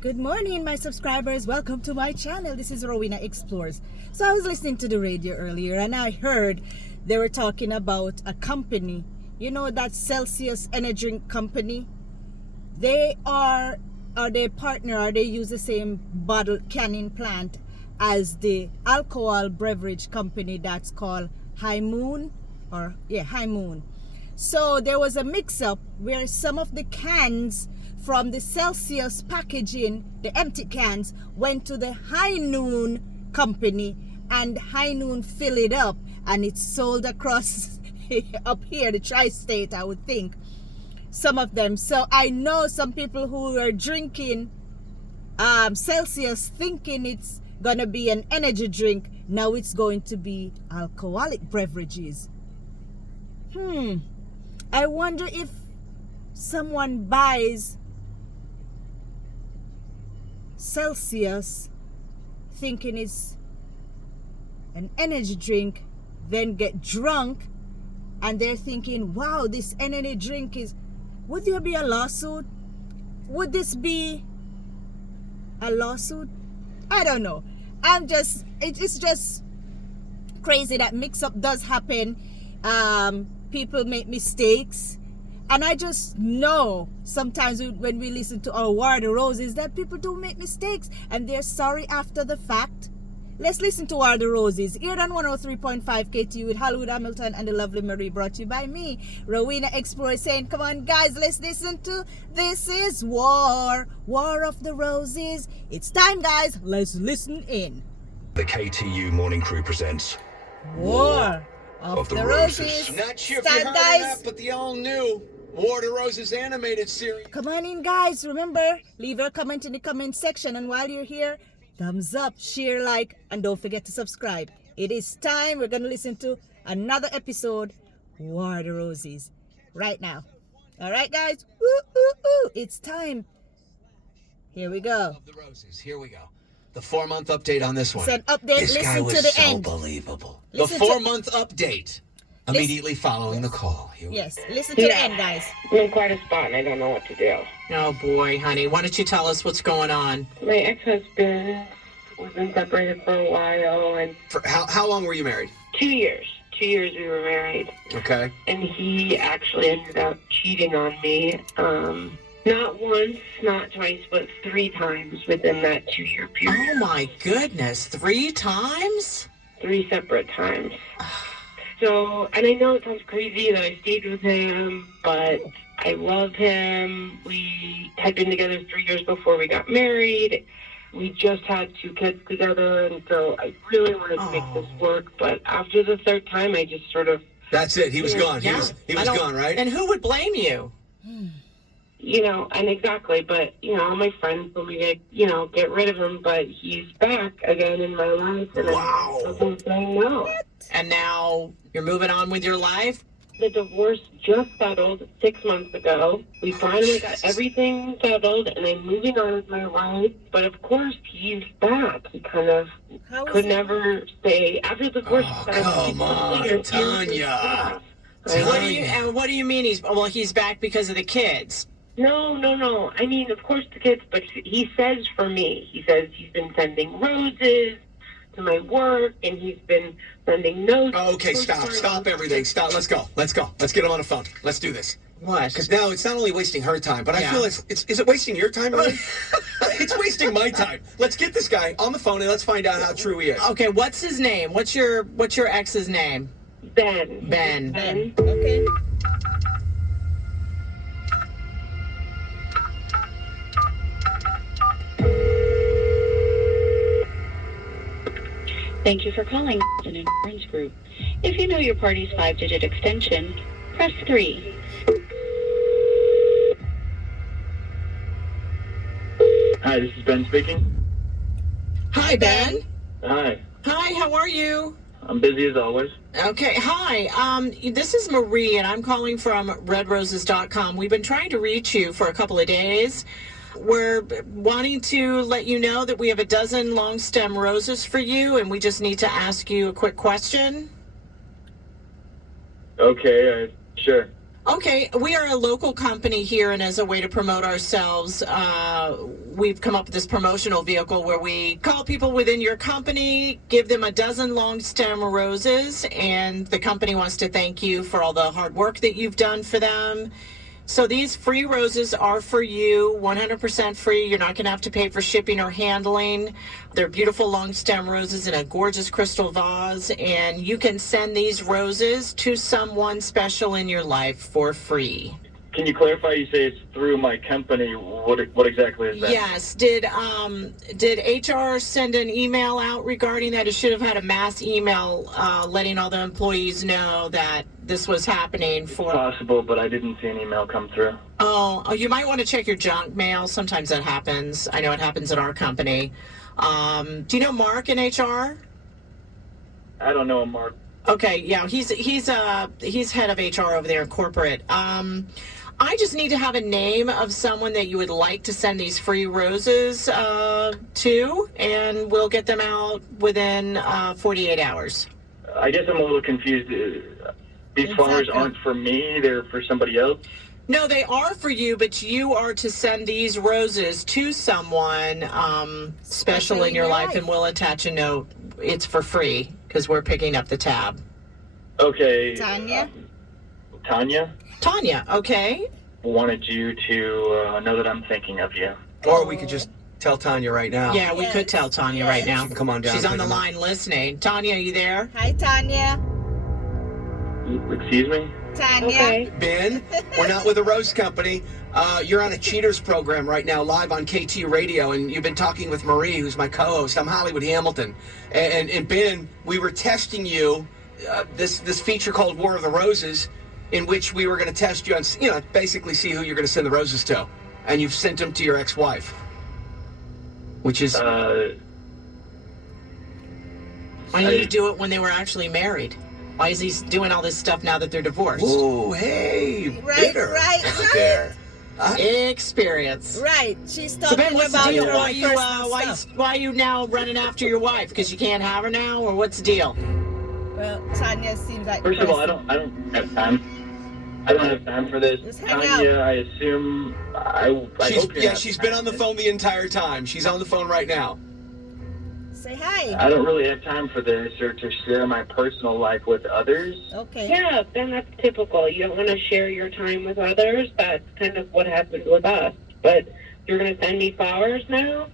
Good morning, my subscribers. Welcome to my channel. This is Rowena Explores. So I was listening to the radio earlier and I heard they were talking about a company. You know that Celsius energy drink company? They are they partner or they use the same bottle canning plant as the alcohol beverage company that's called High Moon High Moon. So there was a mix-up where some of the cans from the Celsius packaging, the empty cans, went to the High Noon company, and High Noon filled it up and it's sold across up here, the tri-state, I would think, some of them. So I know some people who are drinking Celsius thinking it's gonna be an energy drink. Now it's going to be alcoholic beverages. I wonder if someone buys Celsius thinking it's an energy drink, then get drunk, and they're thinking, wow, this energy drink is... Would there be a lawsuit? Would this be a lawsuit? I don't know. It's just crazy that mix-up does happen. People make mistakes, and I just know sometimes when we listen to our War the Roses that people do make mistakes and they're sorry after the fact. Let's listen to War the Roses here on 103.5 KTU with Hollywood Hamilton and the lovely Marie, brought to you by me, Rowena Explorer, saying, come on guys, let's listen to This Is War of the Roses. It's time, guys, let's listen in. The KTU Morning Crew presents War of the Roses. Not sure if Stand, you heard guys. of that, but the all-new War of the Roses animated series. Come on in, guys. Remember, leave your comment in the comment section, and while you're here, thumbs up, share, like, and don't forget to subscribe. It is time. We're going to listen to another episode, War of the Roses, right now. All right, guys? Woo, woo, woo. It's time. Here we go. Of the Roses. Here we go. The 4-month update on this one. It's an update. This guy Listen was to the so end. believable. Listen the to- 4-month update immediately following the call. Here we Yes, listen to the end, guys. I'm in quite a spot and I don't know what to do. Oh boy, honey, why don't you tell us what's going on? My ex-husband, we've been separated for a while, and For how long were you married? 2 years. 2 years we were married. Okay. And he actually ended up cheating on me. Not once, not twice, but 3 times within that 2-year period. Oh my goodness, 3 times? 3 separate times. So, and I know it sounds crazy that I stayed with him, but I love him. We had been together 3 years before we got married. We just had 2 kids together, and so I really wanted to make this work. But after the 3rd time, I just sort of, That's it. He was gone. Yeah. He was I don't- gone, right? And who would blame you? and exactly, but, all my friends told me to, get rid of him, but he's back again in my life, and Wow. I'm still saying no. And now you're moving on with your life? The divorce just settled 6 months ago. We finally got everything settled, and I'm moving on with my life. But of course, he's back. He kind of How is could it? never stay after the divorce. Oh, started, come he was on, later, Tanya. What do you mean he's back because of the kids? No. I mean, of course the kids, but he says for me. He says he's been sending roses to my work, and he's been sending notes. Oh, okay, stop everything. Stop. Let's go. Let's get him on the phone. Let's do this. What? Because now it's not only wasting her time, but I Yeah. feel is it wasting your time, really? It's wasting my time. Let's get this guy on the phone and let's find out how true he is. Okay, what's his name? What's your ex's name? Ben. Ben. Okay. Thank you for calling an insurance group. If you know your party's 5-digit extension, press 3. Hi, this is Ben speaking. Hi, Ben. Hi, Hi, how are you? I'm busy as always. Okay, hi. This is Marie, and I'm calling from redroses.com. We've been trying to reach you for a couple of days. We're wanting to let you know that we have a dozen long stem roses for you, and we just need to ask you a quick question. Okay, sure. Okay, we are a local company here, and as a way to promote ourselves, we've come up with this promotional vehicle where we call people within your company, give them a dozen long stem roses, and the company wants to thank you for all the hard work that you've done for them. So these free roses are for you, 100% free. You're not going to have to pay for shipping or handling. They're beautiful long stem roses in a gorgeous crystal vase, and you can send these roses to someone special in your life for free. Can you clarify? You say it's through my company. What exactly is that? Yes. Did HR send an email out regarding that? It should have had a mass email letting all the employees know that this was happening for. Possible, but I didn't see an email come through. Oh, you might want to check your junk mail. Sometimes that happens. I know it happens at our company. Do you know Mark in HR? I don't know, Mark. Okay, yeah, he's head of HR over there in corporate. I just need to have a name of someone that you would like to send these free roses to, and we'll get them out within 48 hours. I guess I'm a little confused. These flowers aren't for me, they're for somebody else? No, they are for you, but you are to send these roses to someone special in your life, and we'll attach a note. It's for free, because we're picking up the tab. Okay. Tanya? Tanya, okay. Wanted you to know that I'm thinking of you. Or we could just tell Tanya right now. Yeah, we could tell Tanya right now. She can come on down. She's on the line listening. Tanya, are you there? Hi, Tanya. Excuse me? Tanya. Okay. Ben, we're not with a rose company. You're on a Cheaters program right now, live on KT Radio, and you've been talking with Marie, who's my co-host. I'm Hollywood Hamilton. And Ben, we were testing you, this feature called War of the Roses, in which we were going to test you on, basically see who you're going to send the roses to. And you've sent them to your ex-wife, which is... Why didn't you do it when they were actually married? Why is he doing all this stuff now that they're divorced? Oh, hey, Right, bitter right. there. Experience. Right. She's So talking Ben, what's the about deal? her Why you personal stuff. why you now running after your wife? Because you can't have her now, or what's the deal? Well, Tanya seems like First of all, I don't have time. I don't have time for this. Just hang Tanya, I assume I hope you're not She's been on the phone the entire time. She's on the phone right now. Say hi. I don't really have time for this or to share my personal life with others. Okay. Yeah, then that's typical. You don't want to share your time with others. That's kind of what happened with us. But you're going to send me flowers now?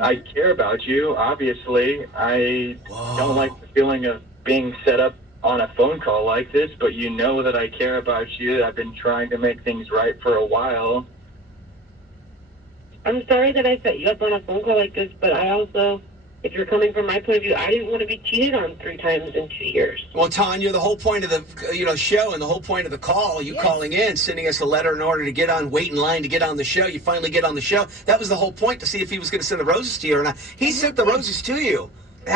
I care about you, obviously. I don't like the feeling of being set up on a phone call like this, but you know that I care about you. I've been trying to make things right for a while. I'm sorry that I set you up on a phone call like this, but I also, if you're coming from my point of view, I didn't want to be cheated on 3 times in 2 years. Well, Tanya, the whole point of the show and the whole point of the call, you calling in, sending us a letter in order to get on, wait in line to get on the show. You finally get on the show. That was the whole point, to see if he was going to send the roses to you or not. He sent the roses to you.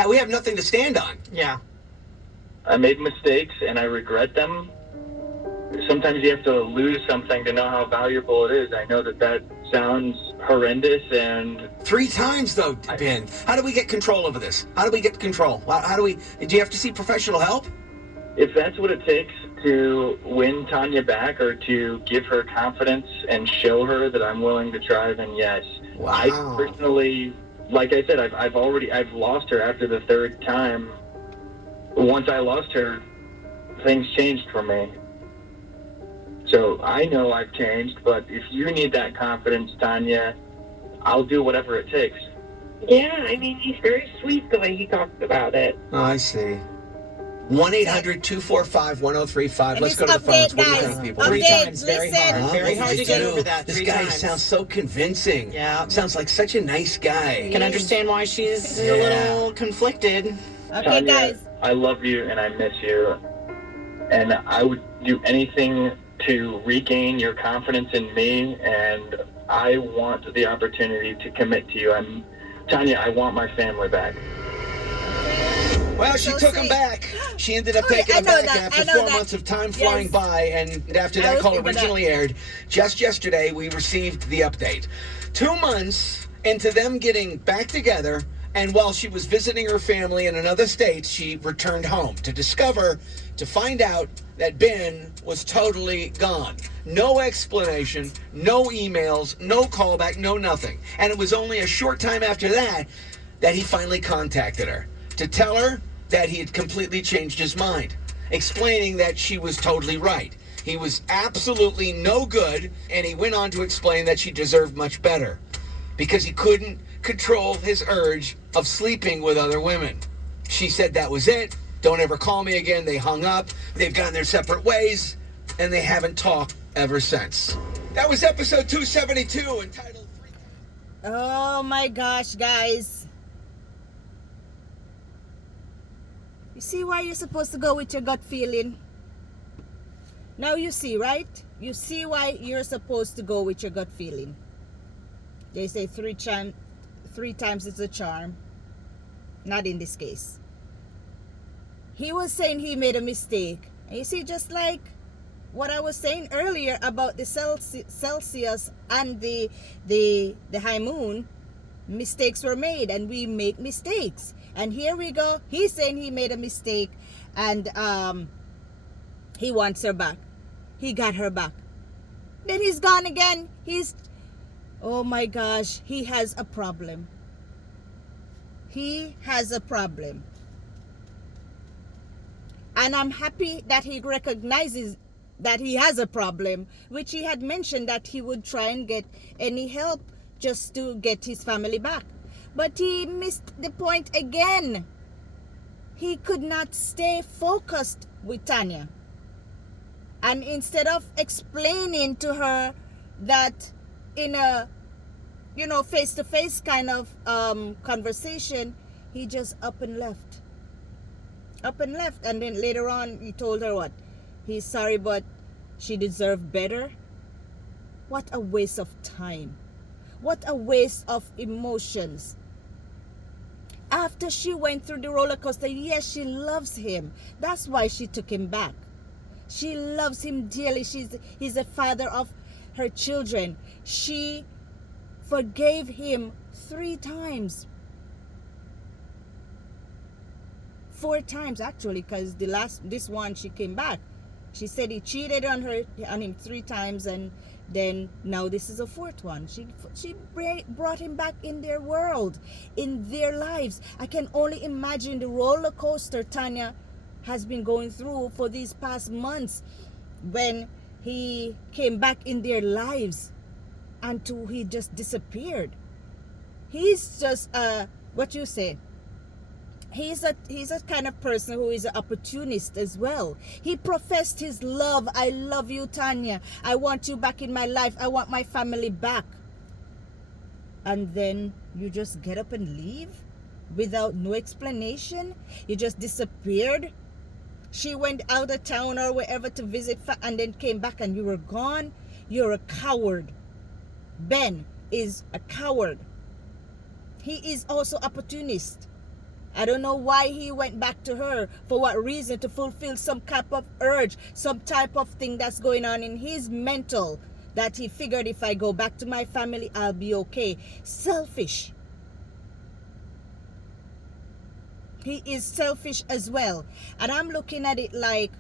We have nothing to stand on. Yeah. I made mistakes and I regret them. Sometimes you have to lose something to know how valuable it is. I know that sounds horrendous and... 3 times, though, Ben. How do we get control over this? How do we get control? Do you have to see professional help? If that's what it takes to win Tanya back or to give her confidence and show her that I'm willing to try, then yes. Wow. I personally, like I said, I've lost her after the 3rd time. Once I lost her, things changed for me. So I know I've changed, but if you need that confidence, Tanya, I'll do whatever it takes. Yeah, I mean, he's very sweet the way he talks about it. Oh, I see. 1-800-245-1035. Let's go to the phones. What do you think, people? 3 Update, times, very listen. hard. Very hard to get over that. This 3 guy times. sounds so convincing. Yeah. Sounds like such a nice guy. Can understand why she's a little conflicted. Okay, Tanya, guys. I love you and I miss you. And I would do anything to regain your confidence in me, and I want the opportunity to commit to you. Tanya, I want my family back. Well, she So took him sweet. back. She ended up Oh, yeah, taking I him know back that. after I know 4 that. months of time Yes. flying by, and after I that was call thinking originally aired, just yesterday we received the update. 2 months into them getting back together And while she was visiting her family in another state, she returned home to find out that Ben was totally gone. No explanation, no emails, no callback, no nothing. And it was only a short time after that that he finally contacted her to tell her that he had completely changed his mind, explaining that she was totally right. He was absolutely no good, and he went on to explain that she deserved much better because he couldn't control his urge of sleeping with other women. She said that was it. Don't ever call me again. They hung up. They've gone their separate ways, and they haven't talked ever since. That was episode 272 entitled... Oh my gosh, guys. You see why you're supposed to go with your gut feeling? Now you see, right? You see why you're supposed to go with your gut feeling. They say three times is a charm. Not in this case. He was saying he made a mistake. And you see, just like what I was saying earlier about the Celsius and the high moon, mistakes were made, and we make mistakes. And here we go. He's saying he made a mistake, and he wants her back. He got her back. Then he's gone again. Oh my gosh, he has a problem. He has a problem. And I'm happy that he recognizes that he has a problem, which he had mentioned that he would try and get any help just to get his family back. But he missed the point again. He could not stay focused with Tanya. And instead of explaining to her that in a, face-to-face kind of conversation, he just up and left. And then later on, he told her what? He's sorry, but she deserved better. What a waste of time. What a waste of emotions. After she went through the roller coaster, yes, she loves him. That's why she took him back. She loves him dearly. He's a father of her children. She forgave him 3 times. 4 times actually, because this one she came back. She said he cheated on him 3 times, and then now this is a 4th one. She brought him back in their world, in their lives. I can only imagine the roller coaster Tanya has been going through for these past months when he came back in their lives until he just disappeared. He's just what you say. He's a kind of person who is an opportunist as well. He professed his love. I love you, Tanya. I want you back in my life. I want my family back. And then you just get up and leave without no explanation. You just disappeared. She went out of town or wherever to visit and then came back and you were gone. You're a coward. Ben is a coward. He is also opportunist. I don't know why he went back to her. For what reason? To fulfill some type of urge, some type of thing that's going on in his mental, that he figured if I go back to my family, I'll be okay. Selfish. He is selfish as well. And I'm looking at it like,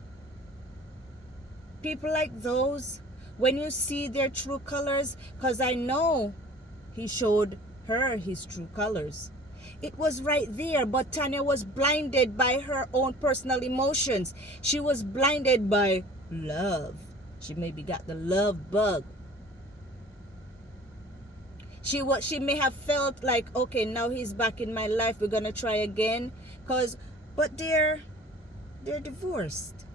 people like those, when you see their true colors, because I know he showed her his true colors. It was right there, but Tanya was blinded by her own personal emotions. She was blinded by love. She maybe got the love bug. She may have felt like, okay, now he's back in my life, we're gonna try again. But they're divorced.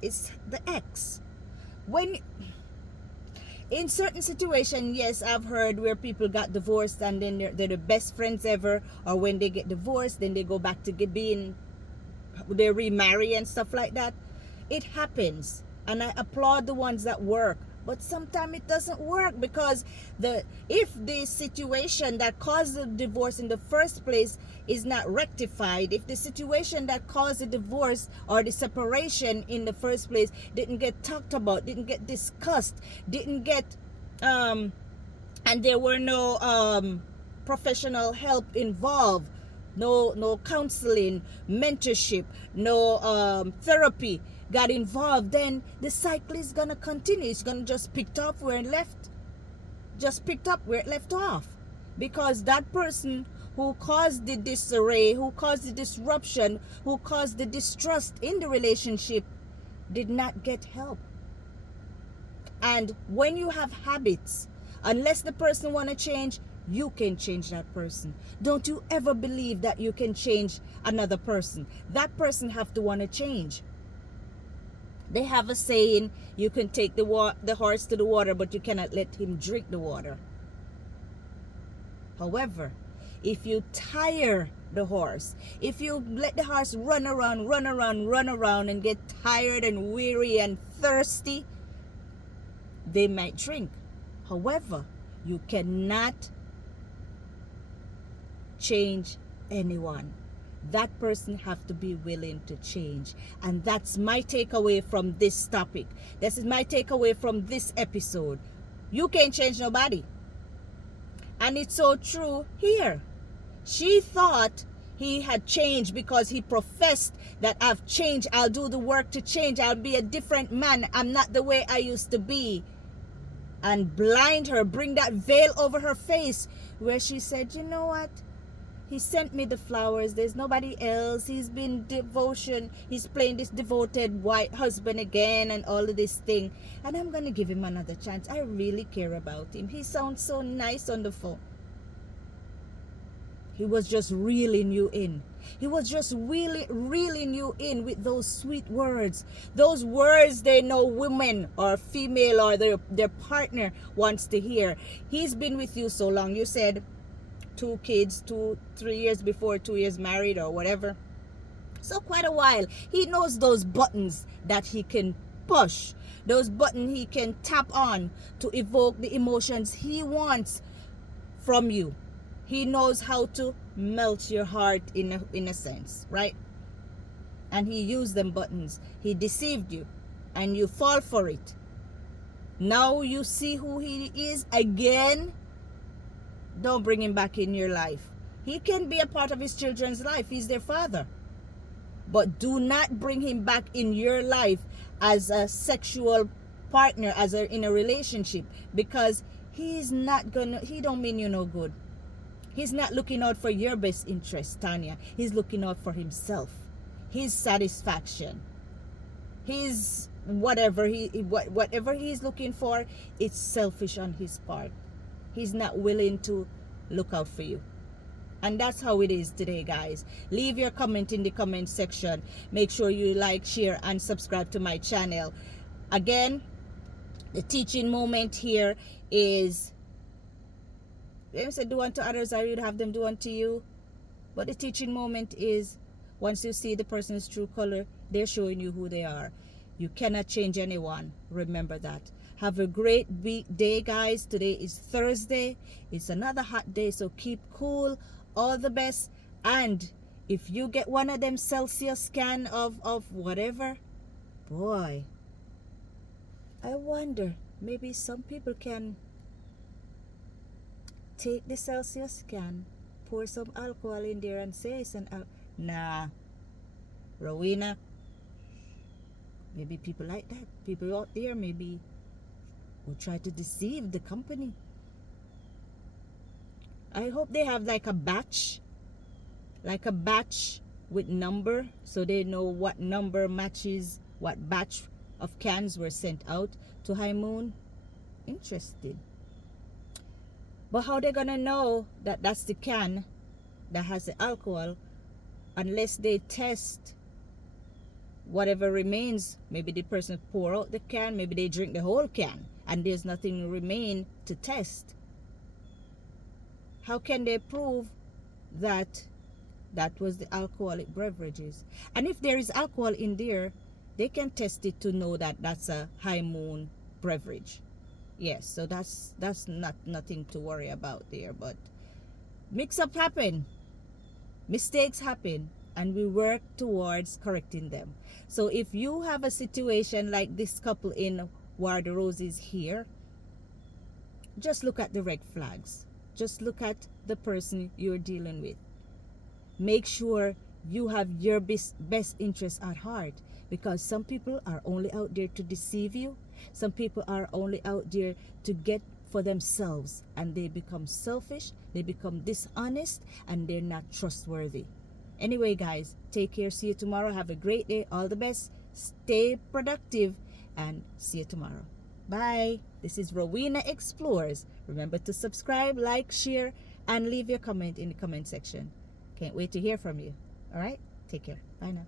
It's the ex. In certain situations, yes, I've heard where people got divorced and then they're the best friends ever, or when they get divorced, then they go back to they remarry and stuff like that. It happens, and I applaud the ones that work. But sometimes it doesn't work, because if the situation that caused the divorce in the first place is not rectified, if the situation that caused the divorce or the separation in the first place didn't get talked about, didn't get discussed, didn't get and there were no professional help involved, no counseling, mentorship, no therapy got involved, then the cycle is gonna continue. It's gonna just picked up where it left, just picked up where it left off, because that person who caused the disarray, who caused the disruption, who caused the distrust in the relationship did not get help. And when you have habits, unless the person want to change, you can change that person. Don't you ever believe that you can change another person. That person have to want to change. They have a saying, you can take the horse to the water, but you cannot let him drink the water. However, if you tire the horse, if you let the horse run around and get tired and weary and thirsty, they might drink. However, you cannot change anyone. That person have to be willing to change. And that's my takeaway from this topic. This is my takeaway from this episode. You can't change nobody. And it's so true here. She thought he had changed because he professed that I've changed. I'll do the work to change. I'll be a different man. I'm not the way I used to be. And blind her, bring that veil over her face, where she said, you know what? He sent me the flowers. There's nobody else. He's been devotion. He's playing this devoted white husband again and all of this thing. And I'm going to give him another chance. I really care about him. He sounds so nice on the phone. He was just reeling you in. He was just really reeling you in with those sweet words. Those words they know women or female or their partner wants to hear. He's been with you so long. You said 2 kids, 3 years before, 2 years married or whatever. So quite a while. He knows those buttons that he can push. Those buttons he can tap on to evoke the emotions he wants from you. He knows how to melt your heart in a sense, right? And he used them buttons. He deceived you and you fall for it. Now you see who he is again. Don't bring him back in your life. He can be a part of his children's life. He's their father. But do not bring him back in your life as a sexual partner, in a relationship, because he don't mean you no good. He's not looking out for your best interest, Tanya. He's looking out for himself, his satisfaction, his whatever he's looking for. It's selfish on his part. He's not willing to look out for you. And that's how it is today, guys. Leave your comment in the comment section. Make sure you like, share, and subscribe to my channel. Again, the teaching moment here is, they say do unto others or you'd have them do unto you. But the teaching moment is, once you see the person's true color, they're showing you who they are. You cannot change anyone. Remember that. Have a great day, guys. Today is Thursday. It's another hot day, so keep cool. All the best. And if you get one of them Celsius scan of whatever, boy, I wonder, maybe some people can take the Celsius scan, pour some alcohol in there and say it's an nah, Rowena. Maybe people like that. People out there maybe will try to deceive the company. I hope they have like a batch with number, so they know what number matches what batch of cans were sent out to High Moon. Interesting. But how they gonna know that that's the can that has the alcohol unless they test whatever remains? Maybe the person pour out the can, maybe they drink the whole can and there's nothing remain to test. How can they prove that that was the alcoholic beverages? And if there is alcohol in there, they can test it to know that that's a High Moon beverage. Yes, so that's not nothing to worry about there. But mix-up happen, mistakes happen, and we work towards correcting them. So if you have a situation like this couple in War the Roses here, just look at the red flags. Just look at the person you're dealing with. Make sure you have your best interests at heart, because some people are only out there to deceive you. Some people are only out there to get for themselves, and they become selfish, they become dishonest, and they're not trustworthy. Anyway, guys, take care. See you tomorrow. Have a great day. All the best. Stay productive, and see you tomorrow. Bye. This is Rowena Explores. Remember to subscribe, like, share, and leave your comment in the comment section. Can't wait to hear from you. All right? Take care. Bye now.